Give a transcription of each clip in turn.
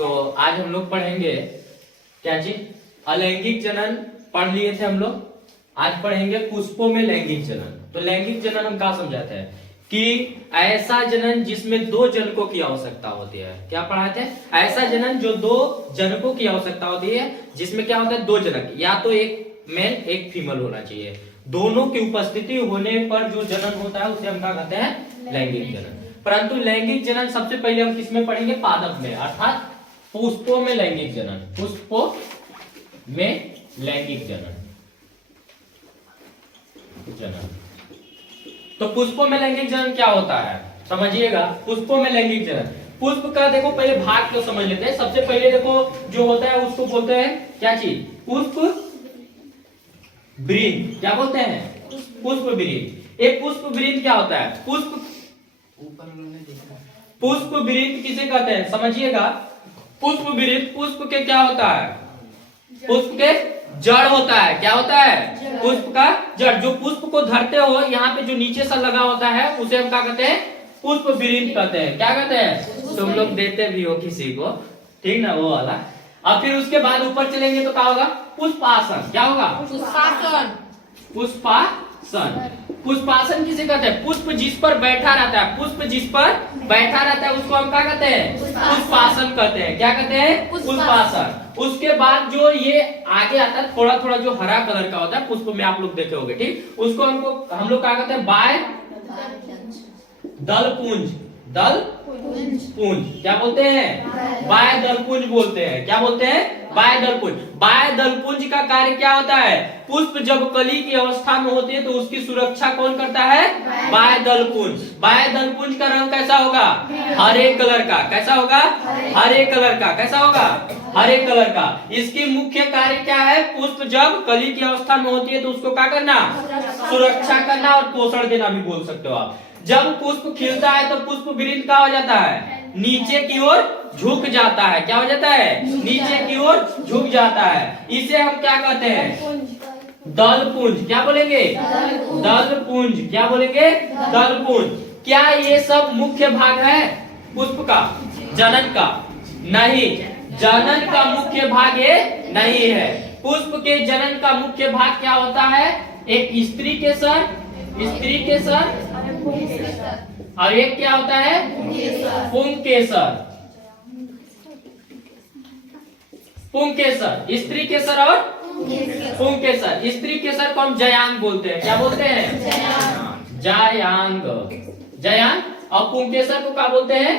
तो आज हम लोग पढ़ेंगे क्या चीज, अलैंगिक जनन पढ़ लिए थे हम लोग। आज पढ़ेंगे पुष्पों में लैंगिक जनन। तो लैंगिक जनन हम क्या समझाते हैं कि ऐसा जनन जिसमें दो जनकों की आवश्यकता होती है। क्या पढ़ाए थे? ऐसा जनन जो दो जनकों की आवश्यकता होती है, जिसमें क्या होता है दो जनक, या तो एक मेल एक फीमेल होना चाहिए। दोनों की उपस्थिति होने पर जो जनन होता है उसे हम क्या कहते हैं? लैंगिक जनन। परंतु लैंगिक जनन सबसे पहले हम किसमें पढ़ेंगे? पादप में, अर्थात पुष्पों में लैंगिक जनन। पुष्पों में लैंगिक जनन। तो पुष्पों में लैंगिक जनन क्या होता है समझिएगा। पुष्पों में लैंगिक जनन, पुष्प का देखो पहले भाग को समझ लेते हैं। सबसे पहले देखो जो होता है उसको बोलते हैं क्या चीज? पुष्प वृंत। क्या बोलते हैं? पुष्प वृंत। एक पुष्प वृंत क्या होता है? पुष्प वृंत किसे कहते हैं समझिएगा। पुष्प वृंत, पुष्प के क्या होता है? पुष्प के जड़ होता है। क्या होता है? पुष्प का जड़। जो पुष्प को धरते हो यहाँ पे जो नीचे सा लगा होता है उसे हम क्या कहते हैं? पुष्प वृंत कहते हैं। क्या कहते हैं? तुम लोग देते भी हो किसी को, ठीक ना, वो वाला। अब फिर उसके बाद ऊपर चलेंगे तो क्या होगा? पुष्पासन। क्या होगा? पुष्पासन। पुष्पासन। पुष्पासन किसे कहते हैं? पुष्प जिस पर बैठा रहता है, पुष्प जिस पर बैठा रहता है उसको हम क्या कहते हैं? पुष्पासन कहते हैं। क्या कहते हैं? पुष्पासन। उसके बाद जो ये आगे आता है थोड़ा थोड़ा जो हरा कलर का होता है पुष्प में, आप लोग देखे होंगे, ठीक, उसको हम लोग क्या कहते हैं? बाय दलपुंज। दलपुंज क्या बोलते हैं? बाय दलपुंज बोलते हैं। क्या बोलते हैं? बाय दलपुंज। बाय दलपुंज का कार्य क्या होता है? पुष्प जब कली की अवस्था में होती है तो उसकी सुरक्षा कौन करता है? बाय दलपुंज। बाय दलपुंज का रंग कैसा होगा? हरे कलर का। कैसा होगा? हरे कलर का। कैसा होगा? हरे कलर का। इसकी मुख्य कार्य क्या है? पुष्प जब कली की अवस्था में होती है तो उसको क्या करना? सुरक्षा करना और पोषण देना भी बोल सकते हो आप। जब पुष्प खिलता है तो पुष्प वृंत क्या हो जाता है? नीचे की ओर झुक जाता है। क्या हो जाता है? नीचे की ओर झुक जाता है। इसे हम क्या कहते हैं? दलपुंज। क्या बोलेंगे? दलपुंज। क्या बोलेंगे? दलपुंज। क्या ये सब मुख्य भाग है पुष्प का? जनन का नहीं। जनन का मुख्य भाग ये नहीं है। पुष्प के जनन का मुख्य भाग क्या होता है? एक स्त्री केसर, स्त्री केसर, और एक क्या होता है? पुंकेसर। पुंकेसर, स्त्री केसर और पुंकेसर। स्त्री केसर को हम जयांग बोलते हैं। क्या बोलते हैं? जयांग। जयांग। और पुंकेसर को क्या बोलते हैं?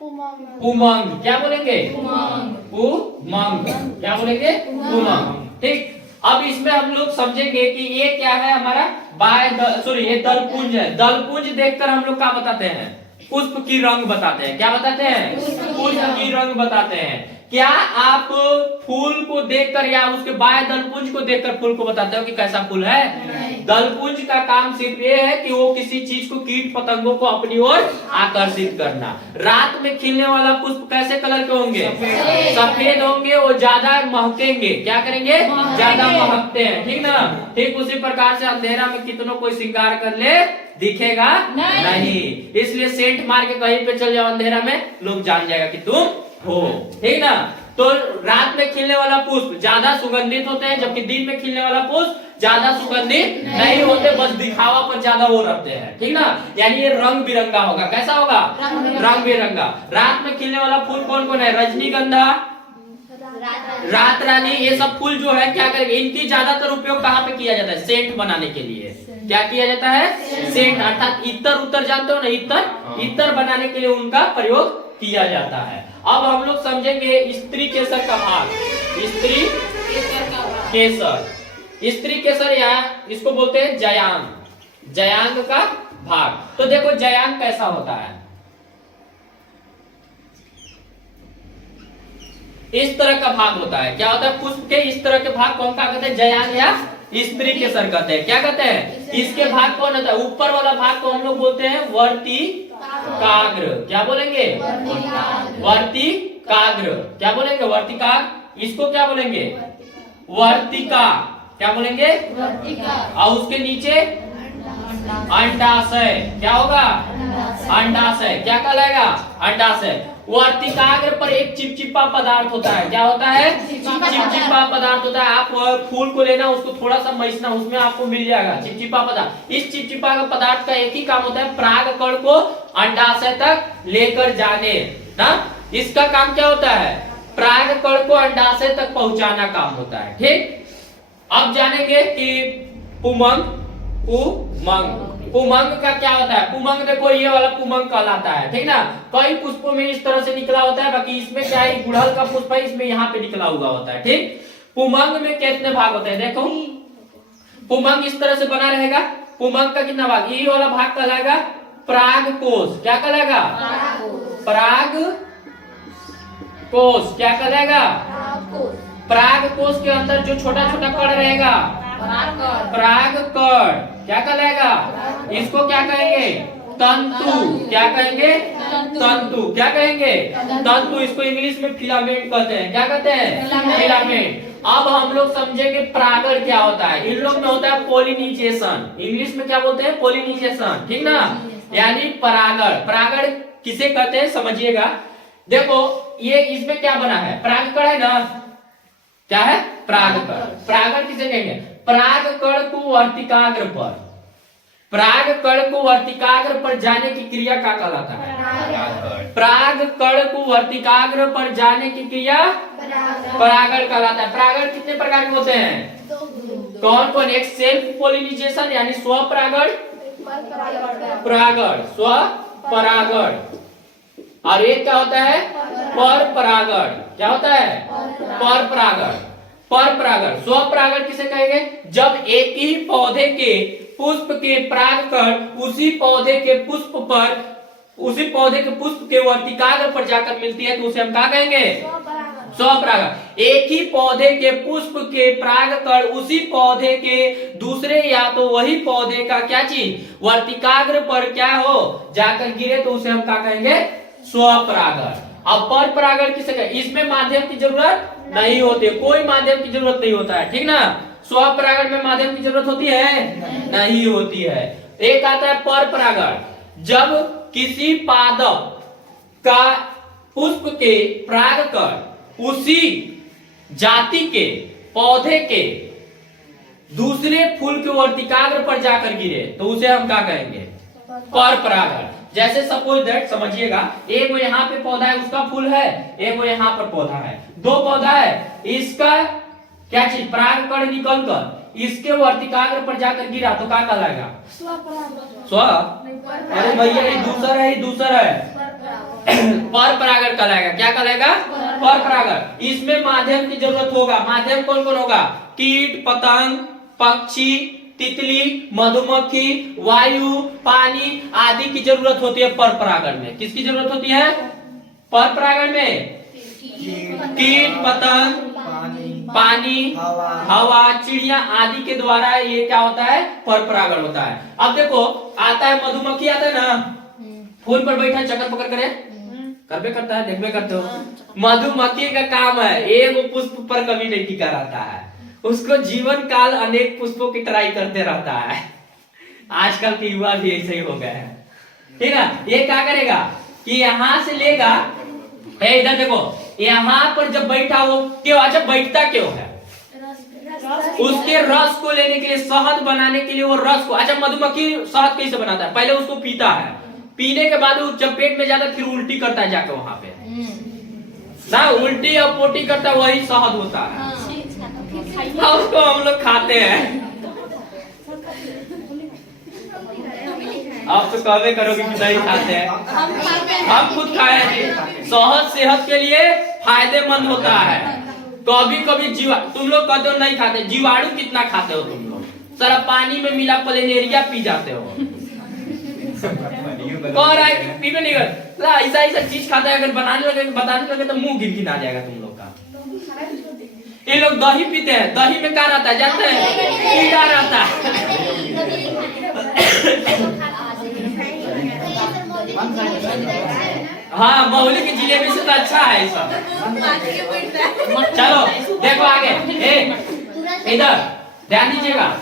पुमंग। क्या बोलेंगे? पुमंग। क्या बोलेंगे? पुमंग। ठीक। अब इसमें हम लोग समझेंगे कि ये क्या है हमारा ये दलपुंज है। दलपुंज देखकर हम लोग क्या बताते हैं? पुष्प की रंग बताते हैं। क्या बताते हैं? पुष्प की रंग बताते हैं। क्या आप फूल को देखकर या उसके बाय दलपुंज को देखकर फूल को बताते हो कि कैसा फूल है? दलपुंज का काम सिर्फ ये है कि वो किसी चीज को, कीट पतंगों को अपनी ओर आकर्षित करना। रात में खिलने वाला पुष्प कैसे कलर के होंगे? सफेद होंगे। वो ज्यादा महकेंगे। क्या करेंगे? ज्यादा महकते हैं, ठीक ना। ठीक उसी प्रकार से अंधेरा में कितनों कोई श्रृंगार कर ले दिखेगा नहीं। इसलिए सेंट मार के कहीं पे चल जाओ अंधेरा में, लोग जान जाएगा कि तुम हो, ठीक ना। तो रात में खिलने वाला पुष्प ज्यादा सुगंधित होते हैं, जबकि दिन में खिलने वाला पुष्प ज्यादा सुगंधित नहीं होते, बस दिखावा पर ज्यादा वो रहते हैं, ठीक ना। यानी ये रंग बिरंगा होगा। कैसा होगा? रंग बिरंगा। रात में खिलने वाला फूल कौन कौन है? रजनीगंधा, रात रानी, ये सब फूल जो है क्या करेंगे? इनकी ज्यादातर उपयोग कहाँ पे किया जाता है? सेंट बनाने के लिए। क्या किया जाता है? सेंट, अर्थात इत्र। उत्तर जानते हो ना? इत्र। इत्र बनाने के लिए उनका प्रयोग किया जाता है। अब हम लोग समझेंगे स्त्री केसर का भाग। स्त्री केसर, स्त्री केसर या इसको बोलते हैं जयांग। जयांग का भाग। तो देखो जयांग कैसा होता है? इस तरह का भाग होता है। क्या होता है? पुष्प के इस तरह के भाग कौन सा कहते हैं? जयांग या स्त्री केसर कहते हैं। क्या कहते हैं? इसके भाग कौन होता है? ऊपर वाला भाग को हम लोग बोलते हैं वर्तिकाग्र। क्या बोलेंगे? वर्तिकाग्र। क्या बोलेंगे? वर्तिकाग्र। इसको क्या बोलेंगे? वर्तिका। क्या बोलेंगे? और उसके नीचे अंडाशय। क्या होगा? अंडाशय। क्या कहलाएगा? अंडाशय। वर्तिकाग्र पर एक चिपचिपा पदार्थ होता है। क्या होता है? चिपचिपा पदार्थ होता है। आप फूल को लेना, उसको थोड़ा सा मैसना, उसमें आपको मिल जाएगा चिपचिपा पदार्थ। इस चिपचिपा का पदार्थ का एक ही काम होता है, परागकण को अंडाशय तक लेकर जाने ना। इसका काम क्या होता है? परागकण को अंडाशय तक पहुंचाना काम होता है। ठीक, अब जानेंगे कि पुमंग पुमंग पुमंग का क्या होता है। पुमंग देखो, ये वाला पुमंग कहलाता है, ठीक ना। कई पुष्पों में इस तरह से निकला होता है, बाकी इसमें क्या है, गुड़हल का पुष्प है, इसमें यहाँ पे निकला हुआ होता है। ठीक, पुमंग में कितने भाग होते हैं देखो। पुमंग इस तरह से बना रहेगा। पुमंग का कितना भाग? ये वाला भाग कहलाएगा पराग कोश। क्या कहलाएगा? पराग कोश। क्या कहलाएगा? पराग कोश के अंदर जो छोटा छोटा कण रहेगा, पराग कण, क्या कहलाएगा? इसको क्या कहेंगे? तंतु। क्या कहेंगे? तंतु। क्या कहेंगे? तंतु। इसको इंग्लिश में फिलामेंट कहते हैं। क्या कहते हैं? फिलामेंट। अब हम लोग समझेंगे परागण क्या होता है। इन लोग में होता है पोलिनाइजेशन। इंग्लिश में क्या बोलते हैं? पोलिनाइजेशन, ठीक ना। यानी परागण। परागण किसे कहते हैं समझिएगा। देखो, ये इसमें क्या बना है? परागकण है ना। क्या है? परागकण। परागण किसे कहेंगे? परागकण को वर्तिकाग्र पर, परागकण को वर्तिकाग्र पर जाने की क्रिया क्या कहलाता है? परागकण को वर्तिकाग्र पर जाने की क्रिया परागण कहलाता है। परागण कितने प्रकार के होते हैं? कौन कौन? एक सेल्फ पोलिनाइजेशन यानी स्व परागण, परागण, स्व परागण, और एक क्या होता है? पर परागण। क्या होता है? पर परागण। पर परागण। स्व परागण किसे कहेंगे? जब एक ही पौधे के पुष्प के परागकण उसी पौधे के पुष्प पर, उसी पौधे के पुष्प के वर्तिकाग्र पर जाकर मिलती है तो उसे हम क्या कहेंगे? स्वपरागण। एक ही पौधे के पुष्प के परागकण उसी पौधे के दूसरे या तो वही पौधे का क्या चीज वर्तिकाग्र पर क्या हो जाकर गिरे तो उसे हम क्या कहेंगे? स्वपरागण। अब पर परागण किसे कहेंगे? इसमें माध्यम की जरूरत नहीं होती, कोई माध्यम की जरूरत नहीं होता है, ठीक ना। स्वपरागण में माध्यम की जरूरत होती है? नहीं होती है। एक आता है पर परागण। जब किसी पादप का पुष्प के परागकण उसी जाति के पौधे के दूसरे फूल के वर्तिकाग्र पर जाकर गिरे तो उसे हम क्या कहेंगे? पर परागण। जैसे सपोज दैट, समझिएगा, एक वो यहाँ पे पौधा है, उसका फूल है, एक वो यहाँ पर पौधा है, दो पौधा है, इसका क्या चीज परागकण निकलकर इसके वर्तिकाग्र पर जाकर गिरा तो क्या कहलाएगा? स्व। अरे भैया, ये दूसरा है, ये दूसरा है, पर परागण कहलाएगा। क्या कहलाएगा? पर परागण। इसमें माध्यम की जरूरत होगा। माध्यम कौन कौन होगा? कीट, पतंग, पक्षी, तितली, मधुमक्खी, वायु, पानी आदि की जरूरत होती है पर परागण में। किसकी जरूरत होती है पर परागण में? कीट, पतंग, पानी, हवा, चिड़िया आदि के द्वारा ये क्या होता है? पर परागण होता है। अब देखो, आता है मधुमक्खी, आता है ना, फूल पर बैठा चक्कर पकड़ करे, करबे करता है, देखबे करते हो। मधुमक्खी का काम है एक पुष्प पर कभी नहीं टिका रहता है, उसको जीवन काल अनेक पुष्पों की ट्राई करते रहता है। आजकल के युवा भी ऐसे ही हो गए हैं, ठीक है। ये क्या करेगा कि यहाँ से लेगा, इधर देखो, यहाँ पर जब बैठा वो क्यों, अच्छा बैठता क्यों है? उसके रस को लेने के लिए, शहद बनाने के लिए वो रस को, अच्छा मधुमक्खी शहद कैसे बनाता है? पहले उसको पीता है, पीने के बाद जब पेट में जाता है फिर उल्टी करता है जाके वहां पे ना, उल्टी और पोटी करता है, वही शहद होता है। उसको हम लोग खाते हैं। आप तो कहवे करोगे कि नहीं खाते हैं, हम खुद खाए हैं। शहद सेहत के लिए फायदेमंद होता है। कभी कभी तुम लोग कहते हो नहीं खाते, जीवाणु कितना खाते हो तुम लोग? सारा पानी में मिला प्लेनेरिया पी जाते हो। कह रहा है कि पीबे नहीं कर, ऐसा ऐसा चीज खाता है, अगर बनाने लगे बताने लगे तो मुंह गिन आ जाएगा तुम लोग का। ये लोग दही पीते हैं, दही में क्या रहता है जानते हैं? कीड़ा रहता है। हाँ, महुली की जिलेबी से तो अच्छा है सब। चलो देखो आगे, इधर ध्यान दीजिएगा।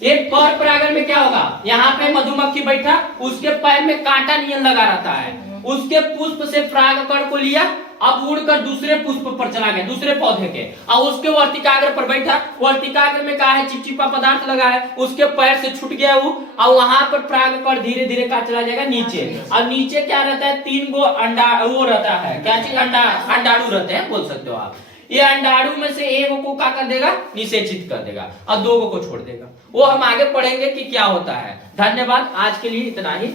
एक पर परागण में क्या होगा? यहाँ पे मधुमक्खी बैठा, उसके पैर में कांटा नियन लगा रहता है, उसके पुष्प से परागकण को लिया, अब उड़कर दूसरे पुष्प पर चला गया, दूसरे पौधे के, और उसके वर्तिकाग्र पर बैठा। वर्तिकाग्र में क्या है, चिपचिपा पदार्थ लगा है, उसके पैर से छूट गया वो, और वहां पर परागकण धीरे धीरे का चला जाएगा नीचे। और नीचे क्या रहता है, 3 गो अंडा वो रहता है, क्या चीज, अंडाणु रहते हैं बोल सकते हो आप। ये अंडाणु में से एक को क्या कर देगा, निषेचित कर देगा, और 2 को छोड़ देगा। वो हम आगे पढ़ेंगे कि क्या होता है। धन्यवाद, आज के लिए इतना ही।